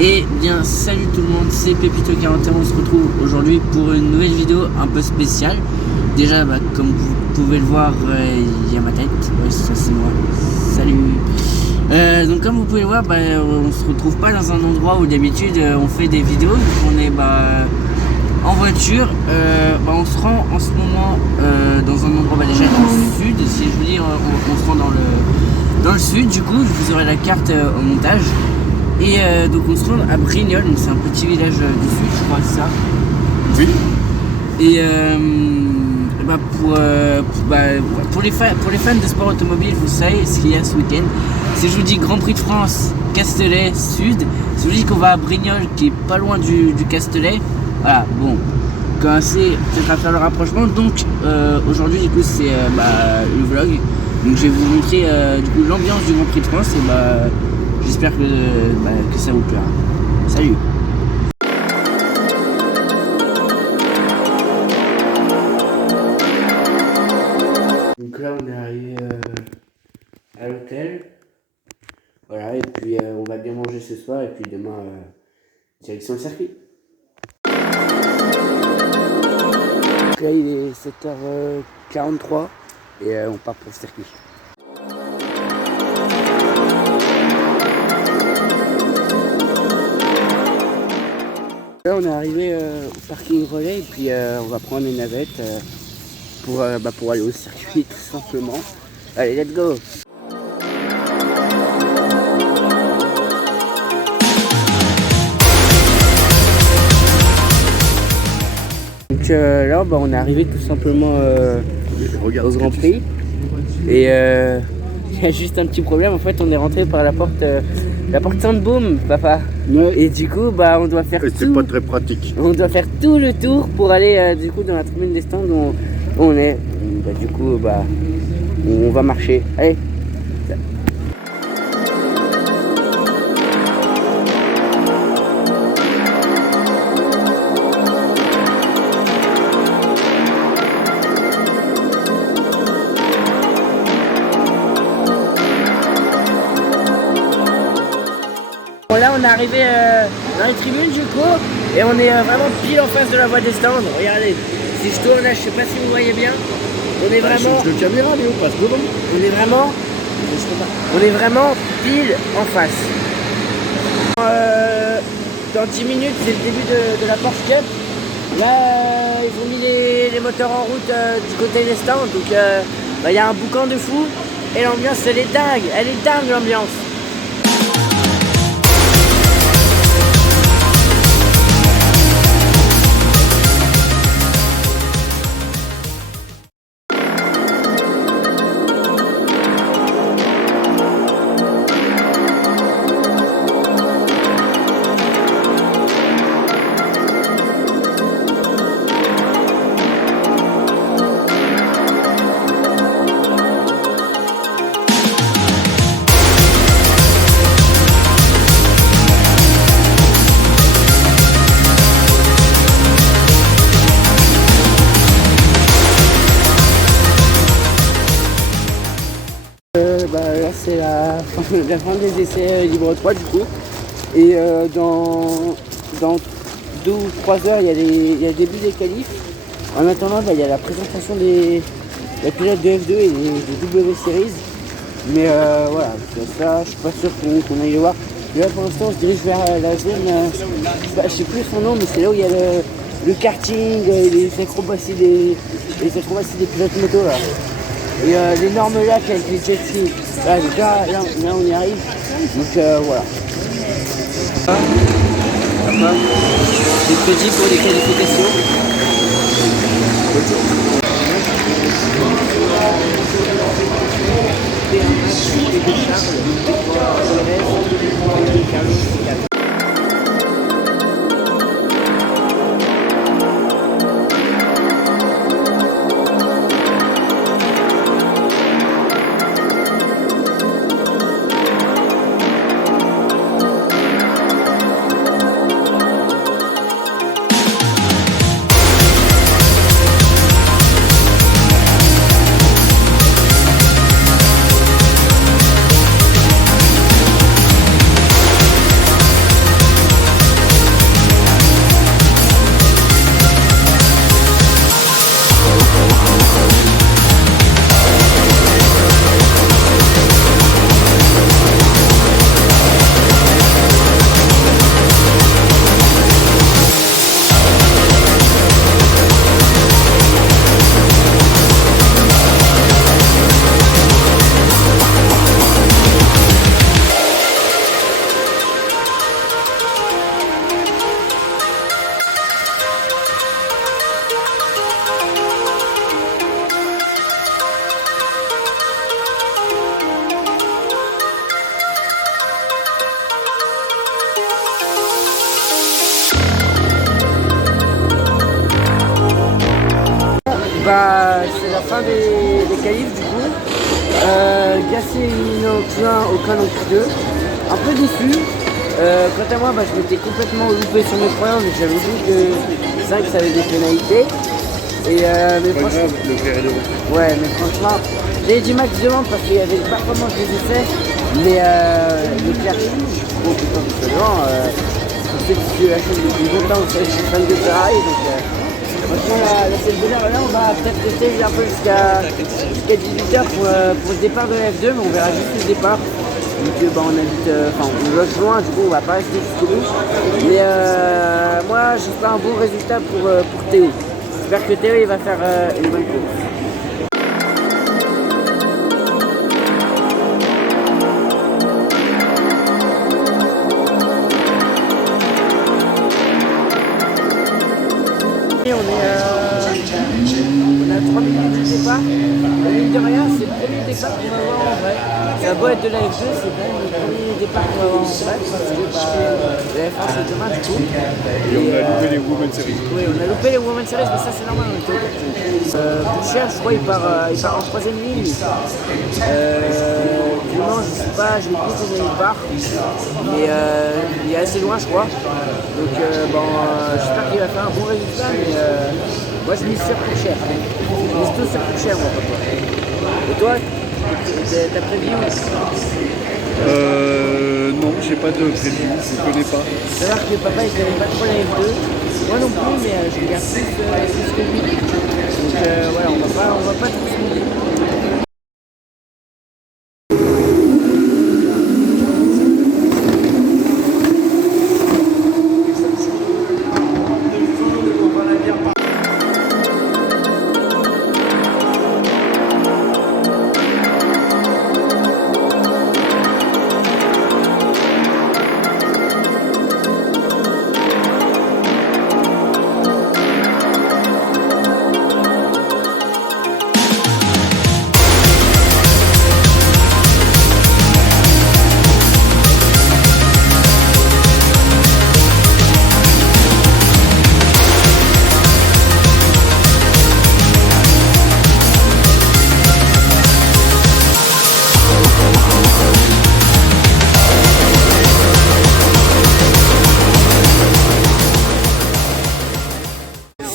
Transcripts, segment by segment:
Et bien salut tout le monde, c'est Pépito41, on se retrouve aujourd'hui pour une nouvelle vidéo un peu spéciale. Déjà comme vous pouvez le voir, il y a ma tête, ouais ça c'est moi, salut. Donc comme vous pouvez le voir, on se retrouve pas dans un endroit où d'habitude on fait des vidéos, donc on est en voiture. On se rend en ce moment dans un endroit déjà dans le sud, si je veux dire on se rend dans le sud, du coup vous aurez la carte au montage. Et donc on se rend à Brignoles, c'est un petit village du sud, je crois, c'est ça. Oui. Et pour les fans de sport automobile, vous savez ce qu'il y a ce week-end. Si je vous dis Grand Prix de France, Castellet, Sud, si je vous dis qu'on va à Brignoles, qui est pas loin du Castellet, voilà, bon, commencez peut-être à faire le rapprochement. Donc aujourd'hui du coup c'est le vlog. Donc je vais vous montrer du coup l'ambiance du Grand Prix de France et j'espère que ça vous plaira. Salut. Donc là on est arrivé à l'hôtel. Voilà, et puis on va bien manger ce soir et puis demain direction le circuit. Donc là il est 7h43 et on part pour le circuit. Là on est arrivé au parking relais et puis on va prendre une navette pour aller au circuit tout simplement. Allez, let's go! Donc là on est arrivé tout simplement au Grand Prix et il y a juste un petit problème, en fait on est rentré par la porte Sainte-Baume, papa. Ouais. Et du coup on doit faire c'est pas très pratique. On doit faire tout le tour pour aller du coup dans la tribune des stands où on est. Du coup on va marcher. Allez. Là on est arrivé dans les tribunes du coup et on est vraiment pile en face de la voie des stands. Regardez, si je tourne là, je sais pas si vous voyez bien. On est vraiment. Change de caméra, Léo, passe devant. On est vraiment pile en face. Dans 10 minutes c'est le début de la Porsche Cup. Là ils ont mis les moteurs en route du côté des stands, donc il y a un boucan de fou et l'ambiance elle est dingue l'ambiance. Là c'est la fin des essais Libre 3 du coup et dans 2 ou 3 heures il y a le début des qualifs. En attendant il y a la présentation des pilotes de F2 et des W Series, mais voilà, ça je suis pas sûr qu'on aille le voir. Et là pour l'instant on se dirige vers la zone, je sais plus son nom, mais c'est là où il y a le karting, les acrobaties des pilotes moto là. Et l'énorme lac avec les jet skis. Là on y arrive. Donc voilà. C'est petit pour les qualifications. fin des qualifs du coup. Gasly non plus 1, aucun non plus 2. Un peu déçu. Quant à moi, je m'étais complètement loupé sur mes points, mais j'avais vu que 5 ça avait des pénalités. Et mais Pas grave, le verre est devant. ouais, mais franchement, j'ai dit max devant parce qu'il y avait des performances des essais, mais le clair, bon, putain, parce que devant, pour ceux qui suivent la chaîne depuis longtemps, vous savez que je suis fan de Ferrari, donc franchement, cette demi-heure là, on va peut-être tester un peu jusqu'à 18h pour le départ de la F2, mais on verra juste le départ. Vu que on habite, on loge loin, du coup on va pas rester jusqu'au bout. Mais moi j'espère un bon résultat pour Théo. J'espère que Théo il va faire une bonne course. Et on a 3 minutes de départ. Mine de rien, c'est le premier départ qu'on va voir en vrai. Ça doit être de la F2, c'est quand même le premier départ qu'on va voir en vrai parce que la F1 c'est demain du coup. Et on a loupé les Women's Series. Oui, on a loupé les Women's Series, mais ça c'est normal, on était au Boucher, je crois, il part en 3ème ligne. Clément, je sais pas, je ne sais plus comment il part, mais il est assez loin, je crois. Donc j'espère qu'il va faire un bon résultat, mais moi je mise sur Boucher. Je mise tout sur Boucher, moi, papa. Et toi, t'as prévu où? Non, j'ai pas de prévu, je connais pas. C'est vrai que papa il connaît pas trop la F2. Moi non plus, mais je regarde plus que lui. Donc voilà, on va pas tout se mouiller.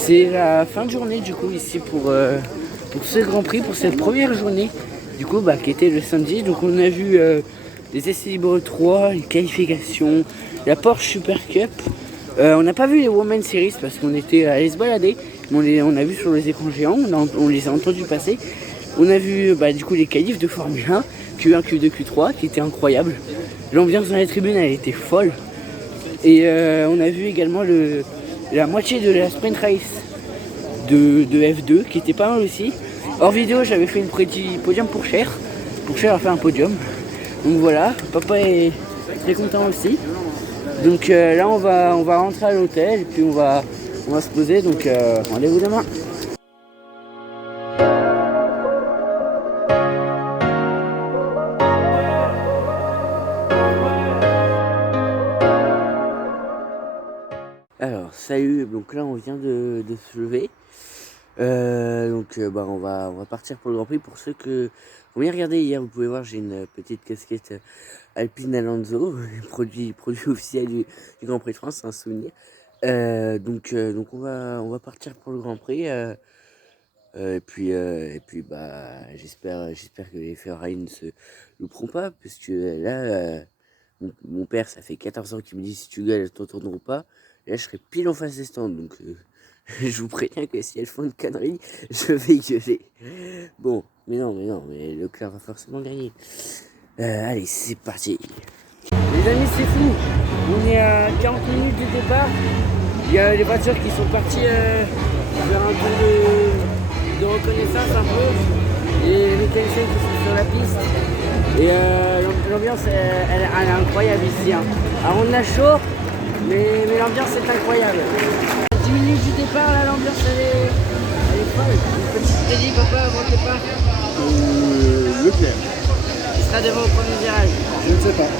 C'est la fin de journée du coup ici pour ce Grand Prix, pour cette première journée du coup qui était le samedi. Donc on a vu les essais libres 3, les qualifications, la Porsche Super Cup. On n'a pas vu les Women's Series parce qu'on était allé se balader, mais on a vu sur les écrans géants, on les a entendus passer. On a vu du coup les qualifs de Formule 1, Q1, Q2, Q3 qui étaient incroyables. L'ambiance dans les tribunes elle était folle. Et on a vu également la moitié de la sprint race de F2 qui était pas mal aussi. Hors vidéo j'avais fait une petit podium pour Cher. Pour Cher a fait un podium. Donc voilà, papa est très content aussi. Donc là on va rentrer à l'hôtel et puis on va se poser. Donc rendez-vous demain. Alors salut, donc là on vient de se lever. On va partir pour le Grand Prix. Pour ceux que vous avez regardé hier, vous pouvez voir j'ai une petite casquette Alpine Alanzo, produit officiel du Grand Prix de France, c'est un souvenir. Donc on va partir pour le Grand Prix. Et puis j'espère que les Ferrari ne se louperont pas, parce que là mon père ça fait 14 ans qu'il me dit si tu gueules elles t'entendront pas. Et là je serai pile en face des stands, donc je vous préviens que si elles font une connerie, je vais gueuler. Bon, mais mais Leclerc va forcément gagner. Allez, c'est parti. Les amis, c'est fou. On est à 40 minutes du départ. Il y a les voitures qui sont parties faire un tour de reconnaissance un peu. Et les mécaniciens qui sont sur la piste. Et l'ambiance, elle est incroyable ici. Hein. Alors on a chaud, mais l'ambiance est incroyable. 10 minutes du départ, là, l'ambiance elle est folle. Une petite prédit, papa, avant le départ. Leclerc. Il sera devant au premier virage. Je ne sais pas.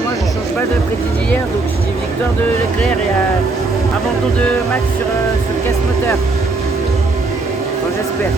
Moi je change pas de prédit d'hier, donc je dis victoire de Leclerc et abandon de Max sur casse moteur. Enfin, j'espère.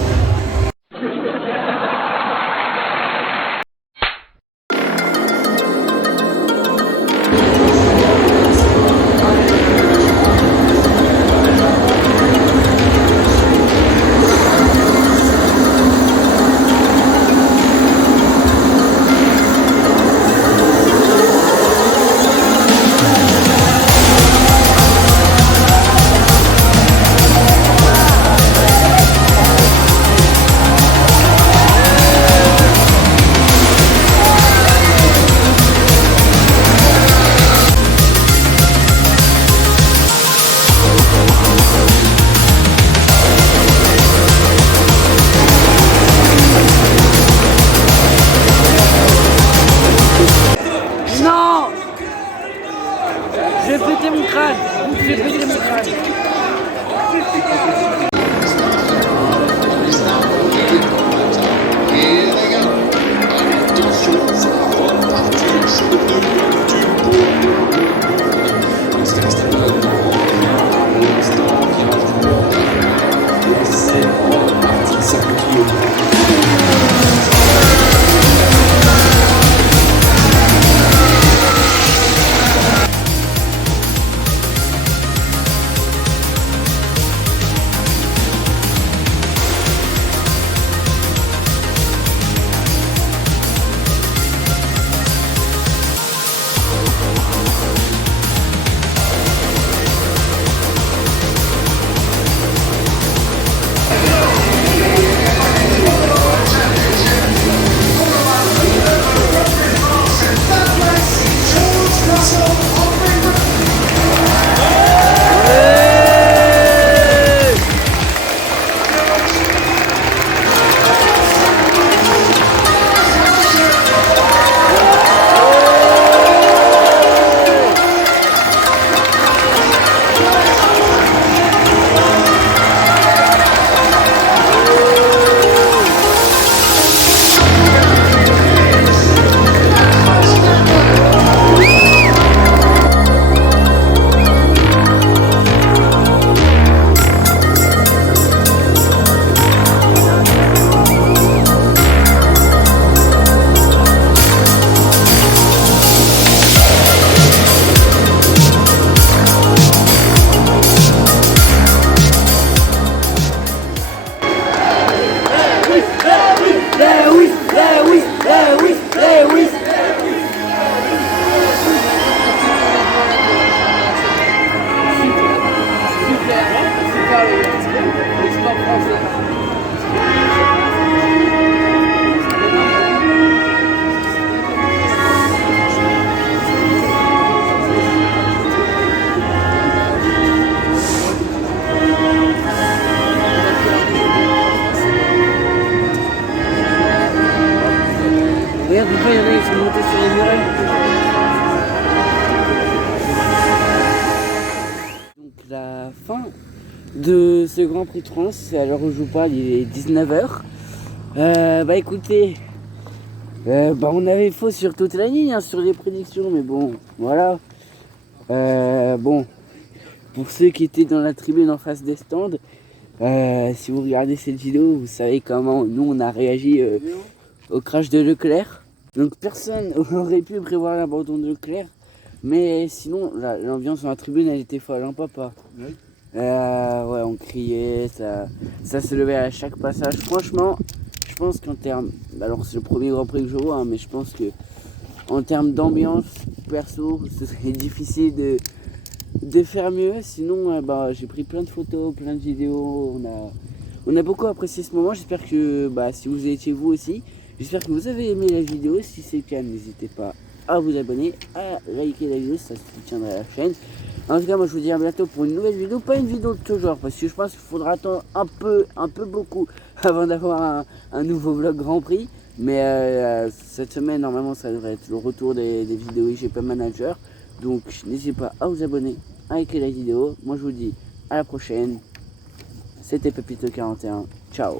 Non! Je vais péter mon crâne! Je vais péter mon crâne! Regarde, des fois, il y en a, ils sont montés sur les murets. Donc la fin de ce Grand Prix de France, c'est à l'heure où je vous parle, il est 19h. Bah écoutez, on avait faux sur toute la ligne, hein, sur les prédictions, mais bon, voilà. Bon, pour ceux qui étaient dans la tribune en face des stands, si vous regardez cette vidéo, vous savez comment nous on a réagi au crash de Leclerc. Donc personne n'aurait pu prévoir l'abandon de Leclerc, mais sinon l'ambiance dans la tribune elle était folle, hein papa. Oui. Ouais, on criait, ça se levait à chaque passage. Franchement, je pense qu'en termes, alors c'est le premier Grand Prix que je vois, hein, mais je pense que en termes d'ambiance, perso, ce serait difficile de faire mieux. Sinon, j'ai pris plein de photos, plein de vidéos. On a beaucoup apprécié ce moment. J'espère que si vous étiez vous aussi, j'espère que vous avez aimé la vidéo. Si c'est le cas, n'hésitez pas à vous abonner, à liker la vidéo, ça soutiendra la chaîne. En tout cas, moi je vous dis à bientôt pour une nouvelle vidéo, pas une vidéo de ce genre, parce que je pense qu'il faudra attendre un peu beaucoup avant d'avoir un nouveau vlog Grand Prix. Mais cette semaine, normalement, ça devrait être le retour des vidéos IGP Manager. Donc n'hésitez pas à vous abonner, à liker la vidéo. Moi je vous dis à la prochaine. C'était Pepito41. Ciao.